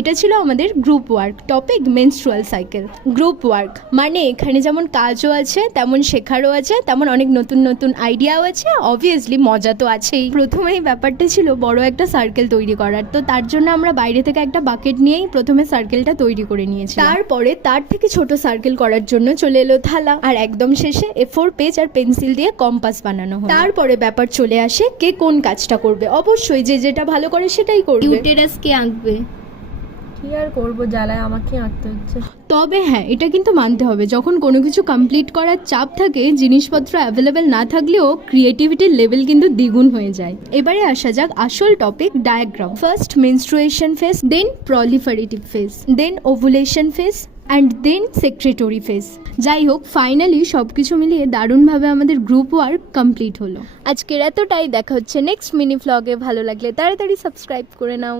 এটা ছিল আমাদের group work, topic menstrual cycle. Group work মানে এখানে যেমন কাজও আছে, তেমন শেখারও আছে, তেমন অনেক নতুন নতুন আইডিয়াও আছে, অবভিয়াসলি মজা তো আছেই। প্রথমেই ব্যাপারটা ছিল বড় একটা সার্কেল তৈরি করার, তো তার জন্য আমরা বাইরে থেকে একটা বাকেট নিয়েই প্রথমে সার্কেলটা তৈরি করে নিয়েছি। তারপরে তার থেকে ছোট সার্কেল করার জন্য চলে এলো থালা, আর একদম শেষে A4 পেজ আর পেন্সিল দিয়ে কম্পাস বানানো হলো। তারপরে ব্যাপার চলে আসে কে কোন কাজটা করবে। অবশ্যই যে যেটা ভালো করে সেটাই করবে। ইউটেরাস কে আঁকবে? কি আর করবো, জ্বালায় আমাকে আঁকতে হচ্ছে। তবে হ্যাঁ, এটা কিন্তু মানতে হবে, যখন কোনো কিছু কমপ্লিট করার চাপ থাকে, জিনিসপত্র অ্যাভেলেবেল না থাকলেও ক্রিয়েটিভিটির লেভেল কিন্তু দ্বিগুণ হয়ে যায়। এবারে আসা যাক আসল topic, diagram. First menstruation phase, then proliferative phase, then ovulation phase and then secretory phase. যাই হোক, ফাইনালি সব কিছু মিলিয়ে দারুণভাবে আমাদের গ্রুপ ওয়ার্ক কমপ্লিট হলো। আজকের এতটাই, দেখা হচ্ছে নেক্সট মিনি ভ্লগে। ভালো লাগলে তাড়াতাড়ি সাবস্ক্রাইব করে নাও।